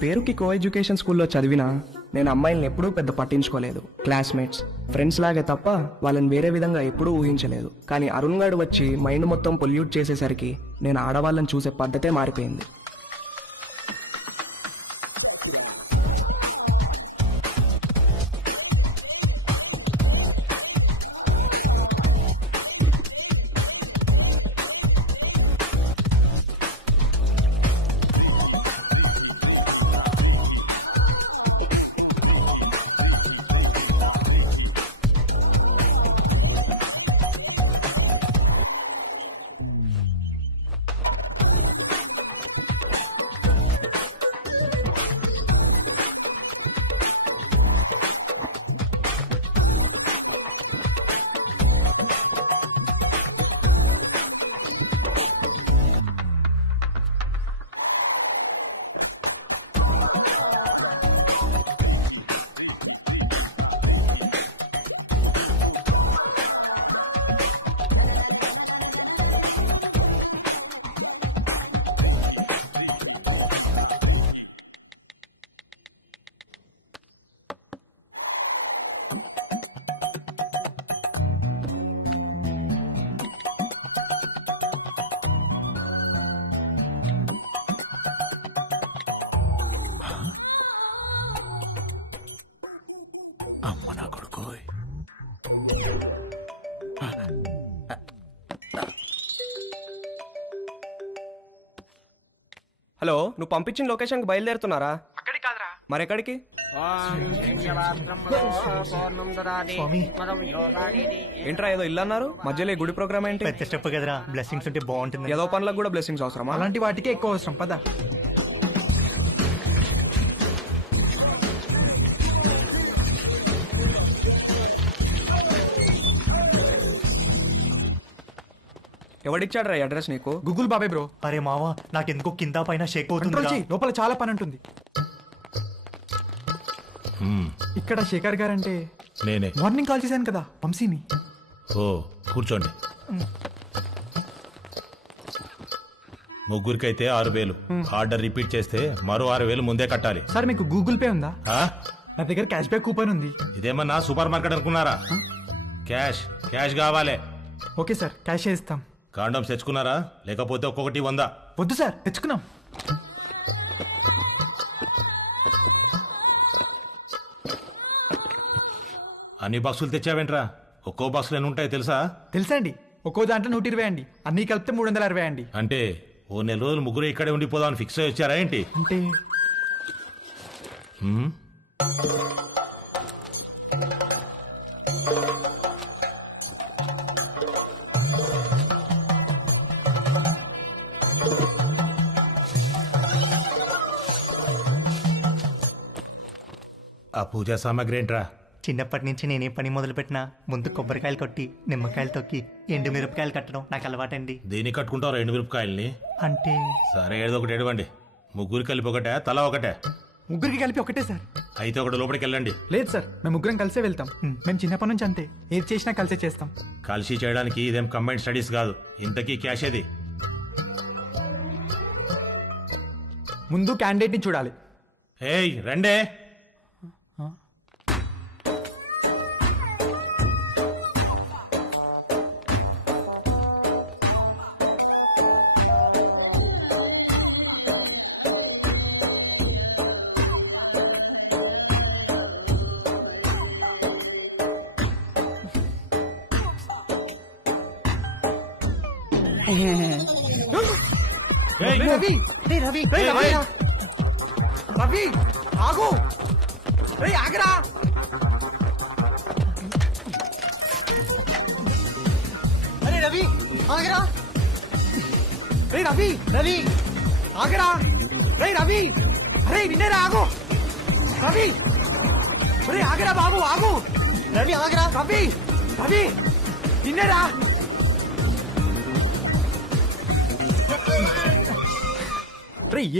పేరుకి co education స్కూల్లో చదివినా నేను అమ్మాయిల్ని ఎప్పుడూ పెద్ద పట్టించుకోలేదు. క్లాస్మేట్స్, ఫ్రెండ్స్ లాగే తప్ప వాళ్ళని వేరే విధంగా ఎప్పుడూ ఊహించలేదు. కానీ అరుణ్ గాడు వచ్చి మైండ్ మొత్తం పొల్యూట్ చేసేసరికి నేను ఆడవాళ్ళని చూసే పద్ధతే మారిపోయింది. అమ్మ నా కొడుకు. హలో, నువ్వు పంపించిన లొకేషన్కి బయలుదేరుతున్నారా? అక్కడికి కాదురా. మరెక్కడికి? ఏంట్రా ఏదో ఇల్లు అన్నారు, మధ్యలో ఈ గుడి ప్రోగ్రామ్ ఏంటి? పెద్ద స్టెప్ కదరా, బ్లెస్సింగ్స్ ఉంటే బాగుంటుంది. ఏదో పనులకు కూడా బ్లెస్సింగ్స్ అవసరమా? అలాంటి వాటికే ఎక్కువ అవసరం. పద. ఎవడిచ్చాడు రా అడ్రస్ నీకు? గూగుల్ బాబే బ్రో. అరే మావా, నాకెందుకో కింద పైన షేక్ కంట్రోల్ అవుతుంది. చెయ్యి, లోపల చాలా పని ఉంటుంది. ఇక్కడ శేఖర్ గారు అంటే నేనే. మార్నింగ్ కాల్ చేశాను కదా, వంశీని. ఓ, కూర్చోండి. ముగ్గురికైతే 6,000. ఆర్డర్ రిపీట్ చేస్తే మరో 6,000 ముందే కట్టాలి. సార్ మీకు గూగుల్ పే ఉందా? ఆ? నా దగ్గర క్యాష్ బ్యాక్ కూపన్ ఉంది. ఇదేమన్నా సూపర్ మార్కెట్ అనుకున్నారా? క్యాష్ క్యాష్ కావాలి. ఓకే సార్, క్యాష్ ఇస్తాం. కాండమ్స్ తెచ్చుకున్నారా? లేకపోతే ఒక్కొక్కటి 100. వద్దు సార్, తెచ్చుకున్నాం. అన్ని బాక్సులు తెచ్చావేంట్రా? ఒక్కో బాక్సులు ఎన్ని ఉంటాయి తెలుసా? తెలుసా అండి, ఒక్కో దాంట్లో 120 అండి, అన్ని కలిపితే 360 అండి. అంటే ఓ నెల రోజులు ముగ్గురు ఇక్కడే ఉండిపోదామని ఫిక్స్ అయ్యి వచ్చారా ఏంటి? అంటే హ్మ్? ఆ పూజా సామాగ్రి ఏంట్రా? చిన్నప్పటి నుంచి నేనే పని మొదలు పెట్టినా ముందు కొబ్బరికాయలు కొట్టి నిమ్మకాయలు తొక్కి ఎండు మిరపకాయలు కట్టడం నాకు అలవాటండి. దేనికి కట్టుకుంటావు 2 మిరపకాయల్ని? అంటే సరే, ఏదో ఒకటి ఎడవండి. ముగ్గురు కలిపి ఒకటే, తలా ఒకటే? ముగ్గురికి కలిపి ఒకటే సార్. అయితే ఒకటి లోపలికి వెళ్ళండి. లేదు సార్, మేము ముగ్గురం కలిసే వెళ్తాం. మేము చిన్నప్పటి నుంచి అంతే, ఏది చేసినా కలిసే చేస్తాం. కలిసి చేయడానికి ఇదేం కంబైన్డ్ స్టడీస్ కాదు. ఇంతకీ క్యాష్ ఏది? ముందు క్యాండిడేట్ ని చూడాలి. ఏయ్ రండే. ఏయ్, రవి, రవి, రవి, రవి, ఆగు. ఆగరా. అరే రవి, ఆగరా. రవి, రవి, ఆగరా. రవి, అరే నిన్నేరా, ఆగు. రవి, ఆగరా బాబు, ఆగు. రవి, ఆగరా. రవి, రవి, నిన్నేరా.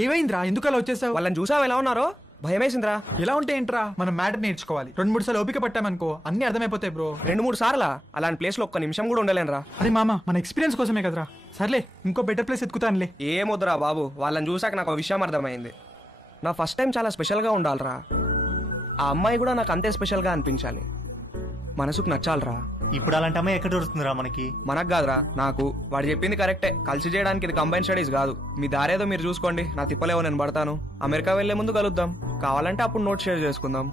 ఏమైందిరా, ఎందుకు అలా వచ్చేసావు? వాళ్ళని చూసావు ఎలా ఉన్నారో? భయమేసిందిరా. ఎలా ఉంటే ఏంట్రా, మనం మ్యాటర్ నేర్చుకోవాలి. 2-3 సార్లు ఓపిక పట్టామనుకో అన్ని అర్థమైపోతాయి బ్రో. 2-3 సార్లా? అలాంటి ప్లేస్ లో ఒక్క నిమిషం కూడా ఉండలేనురా. అరే మామ, మన ఎక్స్పీరియన్స్ కోసమే కదరా. సర్లే, ఇంకో బెటర్ ప్లేస్ ఎత్తుకుతానులే. ఏమొద్దురా బాబు, వాళ్ళని చూసాక నాకు ఒక విషయం అర్థమైంది. నా ఫస్ట్ టైం చాలా స్పెషల్గా ఉండాలిరా. ఆ అమ్మాయి కూడా నాకు అంతే స్పెషల్గా అనిపించాలి. మనసుకు నచ్చాలిరా. ఇప్పుడు అలాంటి అమ్మాయి ఎక్కడ దొరుకుతుందిరా మనకి? మనకు కాదురా, నాకు. వాడు చెప్పింది కరెక్టే. కలిసి చేయడానికి ఇది కంబైన్ స్టడీస్ కాదు. మీ దారేదో మీరు చూసుకోండి, నా తిప్పలేవో నేను పడతాను. అమెరికా వెళ్లే ముందు కలుద్దాం, కావాలంటే అప్పుడు నోట్ షేర్ చేసుకుందాం.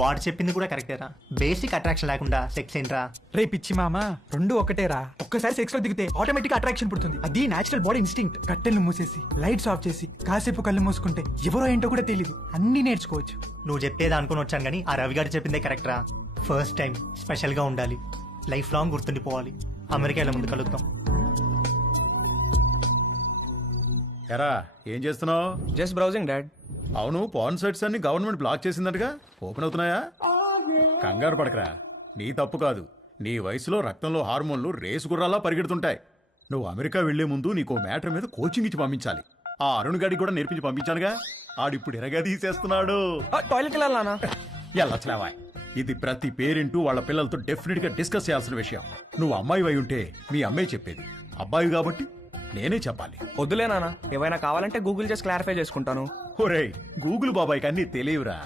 వాడు చెప్పింది కూడా కరెక్టేరా. బేసిక్ అట్రాక్షన్ లేకుండా సెక్స్ ఏంట్రా? రే పిచ్చి మామ, రెండు ఒకటేరా. ఒక్కసారి సెక్స్ లో దిగితే ఆటోమేటిక్ అట్రాక్షన్ పుడుతుంది. అది నేచురల్ బాడీ ఇన్స్టింక్ట్. కట్టెలు మూసేసి లైట్స్ ఆఫ్ చేసి కాసేపు కళ్ళు మూసుకుంటే ఎవరో ఏంటో కూడా తెలియదు. అన్ని నేర్చుకోవచ్చు. నువ్వు చెప్పేది అనుకుని వచ్చాను కానీ ఆ రవి గారు చెప్పిందే కరెక్టరా. ఫస్ట్ టైం స్పెషల్ గా ఉండాలి, లైఫ్ లాంగ్ గుర్తుండిపోవాలి. అమెరికాలో ముందు కలుద్దాం. ఎరా ఏం చేస్తున్నావు? Just browsing dad. అవును, పాన్ సైట్స్ అన్ని గవర్నమెంట్ బ్లాక్ చేసిందటగా, ఓపెన్ అవుతున్నాయా? కంగారు పడకరా, నీ తప్పు కాదు. నీ వయసులో రక్తంలో హార్మోన్లు రేసు గుర్రాలా పరిగెడుతుంటాయి. నువ్వు అమెరికా వెళ్లే ముందు నీకు మ్యాటర్ మీద కోచింగ్ ఇచ్చి పంపించాలి. ఆ అరుణ్ గడికి కూడా నేర్పించి పంపించానుగా, ఆడిప్పుడు ఎరగా తీసేస్తున్నాడు. టాయిలెట్ వెళ్ళాలనా? ఎల్లట్లేవా, ఇది ప్రతి పేరెంట్ వాళ్ళ పిల్లలతో డెఫినెట్ గా డిస్కస్ చేయాల్సిన విషయం. నువ్వు అమ్మాయి అయి ఉంటే మీ అమ్మాయి చెప్పేది, అబ్బాయి కాబట్టి నేనే చెప్పాలి. వద్దులే నాన్న, ఏమైనా కావాలంటే గూగుల్ చేసి క్లారిఫై చేసుకుంటాను. ఒరేయ్, గూగుల్ బాబాయ్కి అన్ని తెలియవురా.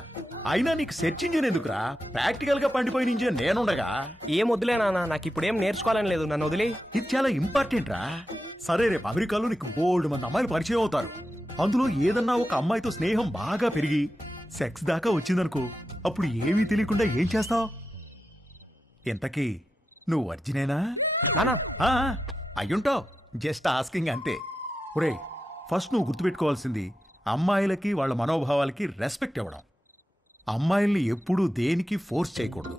అయినా నీకు సెర్చ్ ఇంజిన్ ఎందుకురా? ప్రాక్టికల్ గా పండిపోయిన ఇంజిన్ నేనుండగా. ఏం వద్దులే నాన్న, నాకు ఇప్పుడు ఏం నేర్చుకోవాలని లేదు, నన్ను వదిలే. ఇది చాలా ఇంపార్టెంట్ రా. సరే, రేపు అమెరికాలో నీకు బోల్డ్ మంది అమ్మాయిలు పరిచయం అవుతారు. అందులో ఏదన్నా ఒక అమ్మాయితో స్నేహం బాగా పెరిగి సెక్స్ దాకా వచ్చిందనుకో, అప్పుడు ఏమీ తెలియకుండా ఏం చేస్తావు? ఇంతకీ నువ్వు వర్జినేనా? నానా ఆ, అయ్యుంటావు. జస్ట్ ఆస్కింగ్ అంతే. ఒరేయ్, ఫస్ట్ నువ్వు గుర్తుపెట్టుకోవాల్సింది అమ్మాయిలకి వాళ్ళ మనోభావాలకి రెస్పెక్ట్ ఇవ్వడం. అమ్మాయిల్ని ఎప్పుడూ దేనికి ఫోర్స్ చేయకూడదు.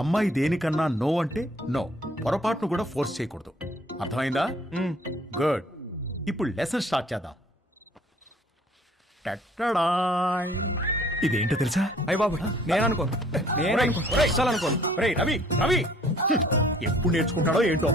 అమ్మాయి దేనికన్నా నో అంటే నో, పొరపాటును కూడా ఫోర్స్ చేయకూడదు. అర్థమైందా? గుడ్. ఇప్పుడు లెసన్ స్టార్ట్ చేద్దాం. టట్టడాయ్. ఇదేంటో తెలుసా? అయ్య బాబు, నేను అనుకోను. అస్సలు అనుకోను. ఒరేయ్ రవి, రవి, ఎప్పుడు నేర్చుకుంటాడో ఏంటో.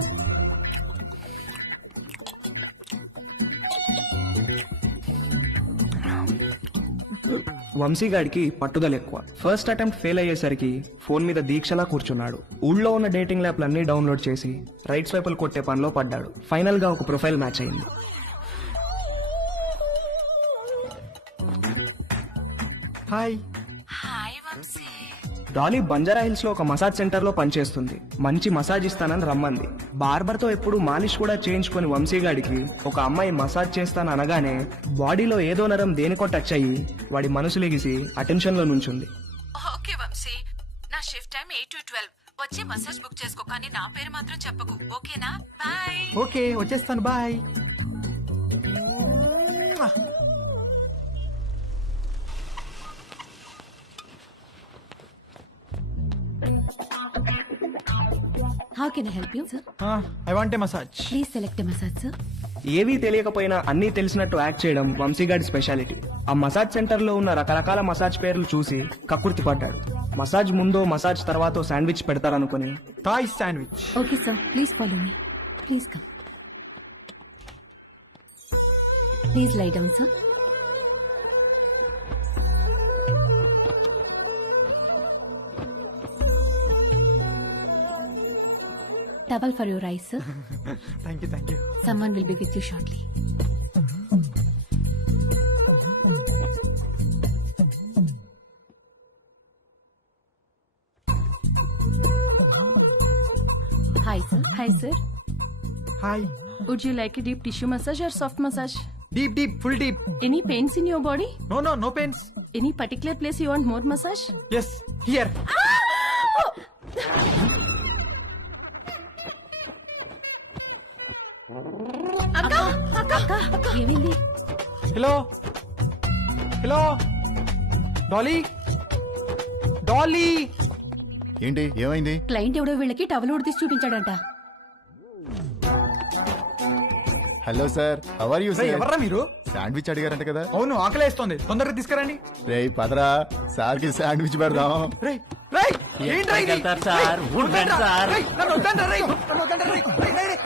వంశీగాడికి పట్టుదల ఎక్కువ. ఫస్ట్ అటెంప్ట్ ఫెయిల్ అయ్యేసరికి ఫోన్ మీద దీక్షలా కూర్చున్నాడు. ఊళ్ళో ఉన్న డేటింగ్ యాప్లన్నీ డౌన్లోడ్ చేసి రైట్ స్వైపులు కొట్టే పనిలో పడ్డాడు. ఫైనల్ గా ఒక ప్రొఫైల్ మ్యాచ్ అయింది. Hi. Hi Vamshi. Dolly Banjara Hills లో ఒక మసాజ్ సెంటర్ లో పనిచేస్తుంది. మంచి మసాజ్ ఇస్తానని రమ్మంది. బార్బర్ తో ఎప్పుడు మాలిష్ కూడా చేయించుకుని వంశీగాడికి ఒక అమ్మాయి మసాజ్ చేస్తాను అనగానే బాడీలో ఏదో నరం దేనికో టచ్ అయ్యి వాడి మనసు లెగిసి అటెన్షన్ లో నుంచుంది. ఓకే వంశీ, నా షిఫ్ట్ టైం 8 to 12. వచ్చి మసాజ్ బుక్ చేసుకో, కానీ నా పేరు మాత్రం చెప్పకు, ఓకేనా? బాయ్. ఓకే, వచ్చేస్తాను. Bye. How can I help you, sir? I want a massage. Please select a massage, sir. ఏవీ తెలియకపోయినా అన్నీ తెలిసినట్టు యాక్ట్ చేయడం వంశీగాడి స్పెషాలిటీ. ఆ మసాజ్ సెంటర్ లో ఉన్న రకరకాల మసాజ్ పేర్లు చూసి కక్కుర్తి పడ్డాడు. మసాజ్ ముందో మసాజ్ తర్వాతో శాండ్విచ్ పెడతారనుకుని Thai sandwich. Okay, sir. Please follow me. Please come. Please lie down, sir. Towel for your eyes, sir. Thank you, thank you. Someone will be with you shortly. Hi, sir. Hi, sir. Hi. Would you like a deep tissue massage or soft massage? Deep deep, full deep. Any pains in your body? No no, no pains. Any particular place you want more massage? Yes, here. ఏమైంది? Hello, hello, Dolly, Dolly. ఏంటి ఏమైంది? Client ఎవడో వీళ్ళకి towel ఉడితీసి చూపించాడంట. Hello sir, how are you sir? ఎవర్రా మీరు? Sandwich అడిగారంట కదా? అవును, ఆకలేస్తోంది, తొందరగా తీసుకురండి. రేయ్ పదరా, సార్ కి శాండ్విచ్ పెడదాం. రేయ్ రేయ్, ఏంట్రా ఇది? సార్, వద్దండ్రా, రేయ్, నన్ను వద్దండ్రా, రేయ్, నన్ను వద్దండ్రా, రేయ్, రేయ్, రేయ్, రేయ్.